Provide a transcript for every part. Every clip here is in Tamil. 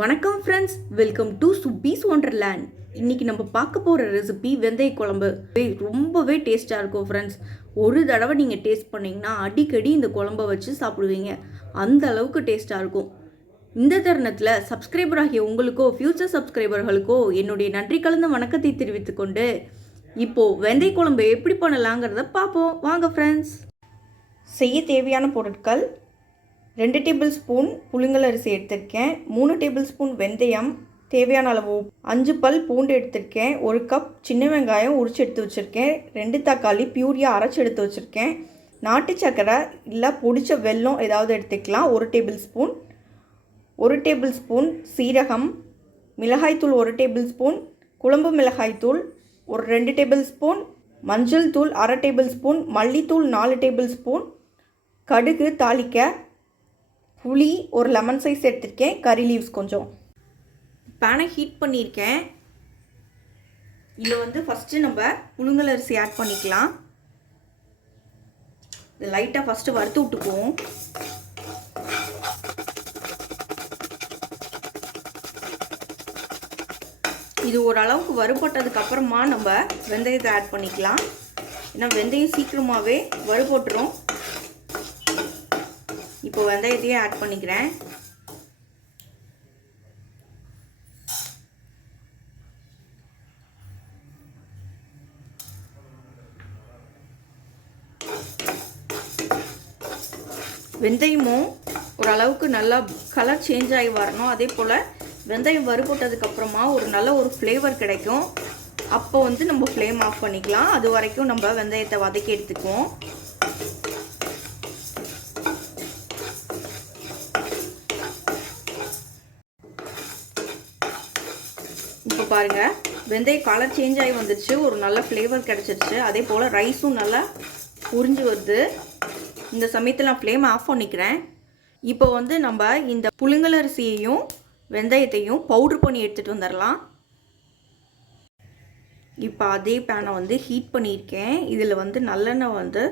வணக்கம் ஃப்ரெண்ட்ஸ், வெல்கம் டு சுப்பீஸ் ஒண்டர்லேண்ட். இன்றைக்கி நம்ம பார்க்க போகிற ரெசிபி வெந்தய குழம்பு. ரொம்பவே டேஸ்ட்டாக இருக்கும் ஃப்ரெண்ட்ஸ். ஒரு தடவை நீங்கள் டேஸ்ட் பண்ணிங்கன்னா அடிக்கடி இந்த குழம்பை வச்சு சாப்பிடுவீங்க. அந்த அளவுக்கு டேஸ்ட்டாக இருக்கும். இந்த தருணத்தில் சப்ஸ்கிரைபர் ஆகிய உங்களுக்கோ ஃப்யூச்சர் சப்ஸ்கிரைபர்களுக்கோ என்னுடைய நன்றி கலந்த வணக்கத்தை தெரிவித்துக்கொண்டு இப்போது வெந்தய குழம்பு எப்படி பண்ணலாங்கிறத பார்ப்போம். வாங்க ஃப்ரெண்ட்ஸ். செய்ய தேவையான பொருட்கள்: 2 டேபிள் ஸ்பூன் புழுங்கல் அரிசி எடுத்திருக்கேன், 3 டேபிள் ஸ்பூன் வெந்தயம், தேவையான அளவு 5 பல் பூண்டு எடுத்திருக்கேன், 1 கப் சின்ன வெங்காயம் உரிச்சு எடுத்து வச்சுருக்கேன், 2 தக்காளி பியூரியாக அரைச்சி எடுத்து வச்சுருக்கேன், நாட்டு சக்கரை இல்லை பொடிச்ச வெல்லம் ஏதாவது எடுத்துக்கலாம் 1 டேபிள் ஸ்பூன், 1 டேபிள் ஸ்பூன் சீரகம், மிளகாய்த்தூள் 1 டேபிள் ஸ்பூன், குழம்பு மிளகாய்த்தூள் ஒரு 2 டேபிள் ஸ்பூன், மஞ்சள் தூள் அரை டேபிள் ஸ்பூன், மல்லித்தூள் 4 டேபிள் ஸ்பூன், கடுகு தாளிக்க, புளி ஒரு லெமன் சைஸ் எடுத்திருக்கேன், கறி லீவ்ஸ் கொஞ்சம். பேனை ஹீட் பண்ணியிருக்கேன். இதில் ஃபஸ்ட்டு நம்ம புழுங்கல் அரிசி ஆட் பண்ணிக்கலாம். இது லைட்டாக ஃபஸ்ட்டு வறுத்து விட்டுக்குவோம். இது ஓரளவுக்கு வறுபட்டதுக்கு அப்புறமா நம்ம வெந்தயத்தை ஆட் பண்ணிக்கலாம். ஏன்னா வெந்தயம் சீக்கிரமாகவே வறுபட்டுரும். இப்போ வெந்தயத்தையே ஆட் பண்ணிக்கிறேன். வெந்தயமும் ஓரளவுக்கு நல்லா கலர் சேஞ்ச் ஆகி வரணும். அதே போல் வெந்தயம் வறுபட்டதுக்கப்புறமா ஒரு நல்ல ஒரு ஃப்ளேவர் கிடைக்கும். அப்போ நம்ம ஃப்ளேம் ஆஃப் பண்ணிக்கலாம். அது வரைக்கும் நம்ம வெந்தயத்தை வதக்கி எடுத்துக்குவோம். இப்போ பாருங்கள், வெந்தய கலர் சேஞ்ச் ஆகி வந்துடுச்சு, ஒரு நல்ல ஃப்ளேவர் கிடச்சிருச்சு. அதே போல் ரைஸும் நல்லா உறிஞ்சி வருது. இந்த சமயத்தில் நான் ஃப்ளேம் ஆஃப் பண்ணிக்கிறேன். இப்போ நம்ம இந்த புழுங்கல் அரிசியையும் வெந்தயத்தையும் பவுட்ரு பண்ணி எடுத்துகிட்டு வந்துடலாம். இப்போ அதே பேனை ஹீட் பண்ணியிருக்கேன். இதில் நல்லெண்ணெய்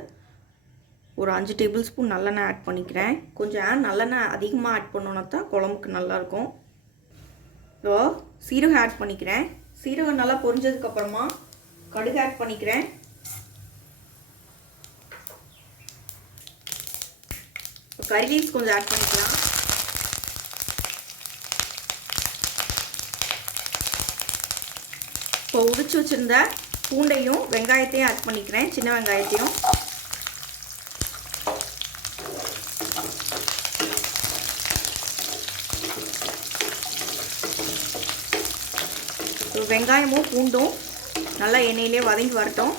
ஒரு 5 டேபிள் ஸ்பூன் நல்லெண்ணெய் ஆட் பண்ணிக்கிறேன். கொஞ்சம் நல்லெண்ணெய் அதிகமாக ஆட் பண்ணோன்னா தான் குழம்புக்கு நல்லாயிருக்கும். இப்போ சீரகம் ஆட் பண்ணிக்கிறேன். சீரகம் நல்லா பொரிஞ்சதுக்கப்புறமா கடுகு ஆட் பண்ணிக்கிறேன். கறி லீவ்ஸ் கொஞ்சம் ஆட் பண்ணிக்கலாம். இப்போ உரிச்சு வச்சுருந்த பூண்டையும் வெங்காயத்தையும் ஆட் பண்ணிக்கிறேன், சின்ன வெங்காயத்தையும். வெங்காயமும் பூண்டும் நல்லா எண்ணெயிலே வதங்கி வரட்டும்.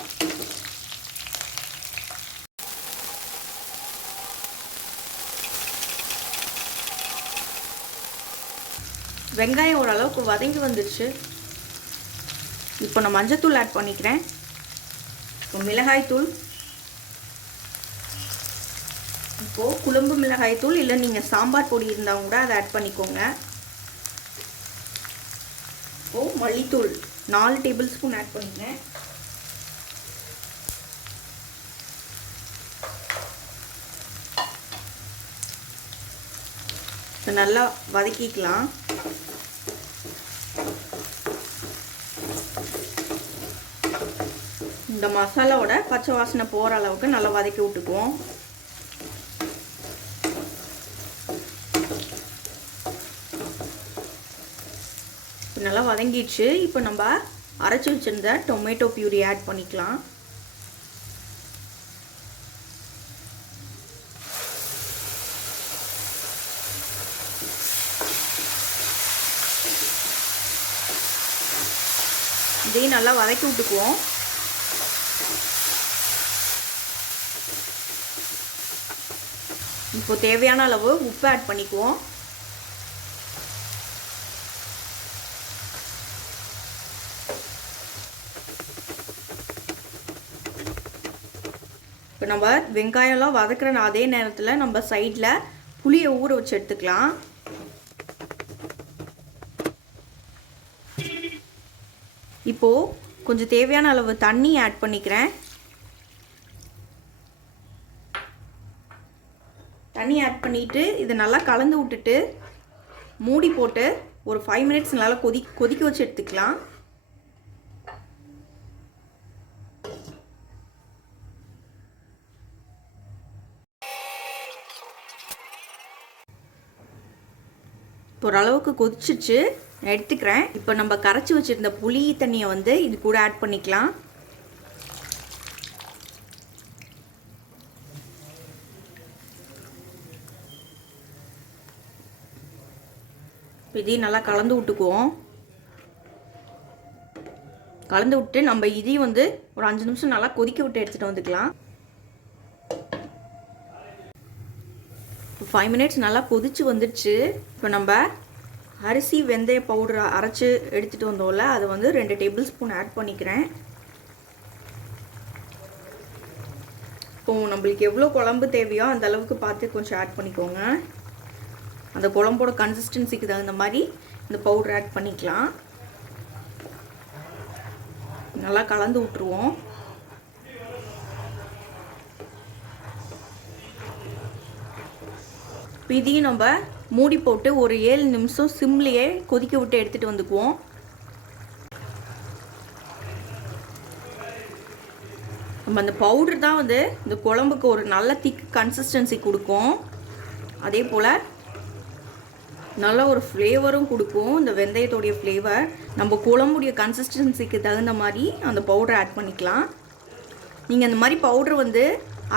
வெங்காயம் ஓரளவுக்கு வதங்கி வந்துடுச்சு. இப்போ நான் மஞ்சத்தூள் ஆட் பண்ணிக்கிறேன். இப்போ மிளகாய்த்தூள், இப்போது குழம்பு மிளகாய்த்தூள் இல்லை நீங்கள் சாம்பார் பொடி இருந்தால் கூட அதை ஆட் பண்ணிக்கோங்க. இப்போது மல்லித்தூள் 4 டேபிள் ஸ்பூன் ஆட் பண்ணிக்கிறேன். இப்போ நல்லா வதக்கிக்கலாம். இந்த மசாலாவோட பச்சை வாசனை போகிற அளவுக்கு நல்லா வதக்கி விட்டுக்குவோம். நல்லா வதங்கிடுச்சு. இப்போ நம்ம அரைச்சி வச்சிருந்த டொமேட்டோ பியூரி ஆட் பண்ணிக்கலாம். இதையும் நல்லா வதக்கி விட்டுக்குவோம். இப்போ தேவையான அளவு உப்பு ஆட் பண்ணிக்குவோம். இப்போ நம்ம வெங்காயம்லாம் வதக்குற அதே நேரத்தில் நம்ம சைடில் புளியை ஊற வச்சு எடுத்துக்கலாம். இப்போது கொஞ்சம் தேவையான அளவு தண்ணி ஆட் பண்ணிக்கிறேன். தண்ணி ஆட் பண்ணிவிட்டு இதை நல்லா கலந்து விட்டுட்டு மூடி போட்டு ஒரு 5 மினிட்ஸ் நல்லா கொதிக்க வச்சு எடுத்துக்கலாம். ஓரளவுக்கு கொதிச்சிச்சு, எடுத்துக்கிறேன். இப்போ நம்ம கரைச்சி வச்சுருந்த புளி தண்ணியை வந்து இது கூட ஆட் பண்ணிக்கலாம். இதையும் நல்லா கலந்து விட்டுக்குவோம். கலந்து விட்டு நம்ம இதையும் வந்து ஒரு 5 நிமிஷம் நல்லா கொதிக்க விட்டு எடுத்துகிட்டு வந்துக்கலாம். 5 மினிட்ஸ் நல்லா கொதிச்சு வந்துடுச்சு. இப்போ நம்ம அரிசி வெந்தய பவுடர் அரைச்சி எடுத்துகிட்டு வந்தோம்ல, அதை வந்து 2 டேபிள் ஸ்பூன் ஆட் பண்ணிக்கிறேன். இப்போ நம்மளுக்கு எவ்வளோ குழம்பு தேவையோ அந்த அளவுக்கு பார்த்து கொஞ்சம் ஆட் பண்ணிக்கோங்க. அந்த குழம்போட கன்சிஸ்டன்சிக்கு தகுந்த மாதிரி இந்த பவுடர் ஆட் பண்ணிக்கலாம். நல்லா கலந்து விட்டுருவோம். இதையும் நம்ம மூடி போட்டு ஒரு 7 நிமிஷம் சிம்லேயே கொதிக்க விட்டு எடுத்துகிட்டு வந்துக்குவோம். நம்ம அந்த பவுடர் தான் வந்து இந்த குழம்புக்கு ஒரு நல்ல திக் கன்சிஸ்டன்சி கொடுக்கும். அதே போல் நல்ல ஒரு ஃப்ளேவரும் கொடுக்கும். இந்த வெந்தயத்தோடைய ஃப்ளேவர் நம்ம குழம்புடைய கன்சிஸ்டன்சிக்கு தகுந்த மாதிரி அந்த பவுடர் ஆட் பண்ணிக்கலாம். நீங்கள் அந்த மாதிரி பவுடர் வந்து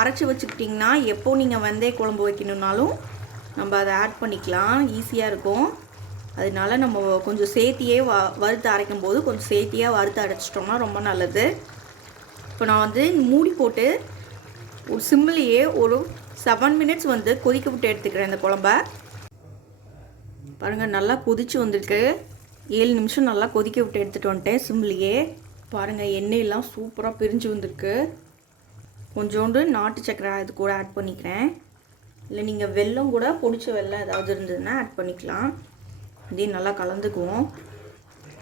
அரைச்சி வச்சுக்கிட்டிங்கன்னா எப்போ நீங்கள் வெந்தய குழம்பு வைக்கணுன்னாலும் நம்ம அதை ஆட் பண்ணிக்கலாம், ஈஸியாக இருக்கும். அதனால நம்ம கொஞ்சம் சேர்த்தியே வறுத்து அரைக்கும் போது கொஞ்சம் சேர்த்தியாக வறுத்து அரைச்சிட்டோம்னா ரொம்ப நல்லது. இப்போ நான் வந்து மூடி போட்டு ஒரு சிம்மிலேயே ஒரு 7 மினிட்ஸ் வந்து கொதிக்க விட்டு எடுத்துக்கிறேன். இந்த குழம்ப பாருங்கள், நல்லா கொதிச்சு வந்திருக்கு. 7 நிமிஷம் நல்லா கொதிக்க விட்டு எடுத்துகிட்டு வந்துட்டேன் சிம்லேயே. பாருங்கள், எண்ணெயெல்லாம் சூப்பராக பிரிஞ்சு வந்திருக்கு. கொஞ்சோண்டு நாட்டு சக்கரை இது கூட ஆட் பண்ணிக்கிறேன். இல்லை நீங்கள் வெல்லம் கூட பொடிச்ச வெல்லம் ஏதாவது இருந்ததுன்னா ஆட் பண்ணிக்கலாம். இதையும் நல்லா கலந்துக்குவோம்.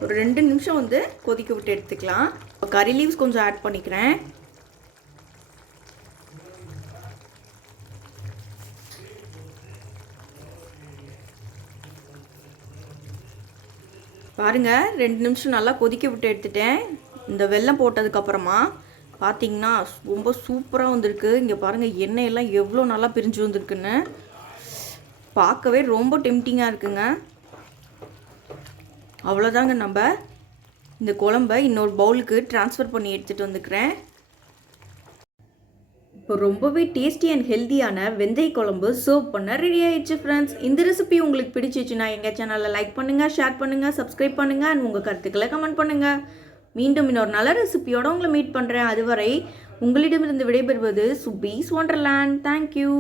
ஒரு 2 நிமிஷம் வந்து கொதிக்க விட்டு எடுத்துக்கலாம். கறி லீவ்ஸ் கொஞ்சம் ஆட் பண்ணிக்கிறேன். பாருங்கள், 2 நிமிஷம் நல்லா கொதிக்க விட்டு எடுத்துட்டேன். இந்த வெல்லம் போட்டதுக்கப்புறமா பார்த்தீங்கன்னா ரொம்ப சூப்பராக வந்திருக்கு. இங்கே பாருங்கள், எண்ணெயெல்லாம் எவ்வளோ நல்லா பிரிஞ்சு வந்திருக்குன்னு பார்க்கவே ரொம்ப டெம்டிங்காக இருக்குங்க. அவ்வளோதாங்க, நம்ம இந்த குழம்பை இன்னொரு பவுலுக்கு ட்ரான்ஸ்ஃபர் பண்ணி எடுத்துகிட்டு வந்துக்கிறேன். இப்போ ரொம்பவே டேஸ்டி அண்ட் ஹெல்த்தியான வெந்தய குழம்பு சர்வ் பண்ண ரெடி ஆயிடுச்சு ஃப்ரெண்ட்ஸ். இந்த ரெசிபி உங்களுக்கு பிடிச்சிச்சுன்னா எங்கள் சேனலில் லைக் பண்ணுங்கள், ஷேர் பண்ணுங்கள், சப்ஸ்கிரைப் பண்ணுங்கள் அண்ட் உங்கள் கருத்துக்களை கமெண்ட் பண்ணுங்கள். மீண்டும் இன்னொரு நல்ல ரெசிபியோட உங்களை மீட் பண்ணுறேன். அதுவரை உங்களிடமிருந்து விடைபெறுவது சுப்பீஸ் ஒண்டர்லேண்ட். தேங்க்யூ.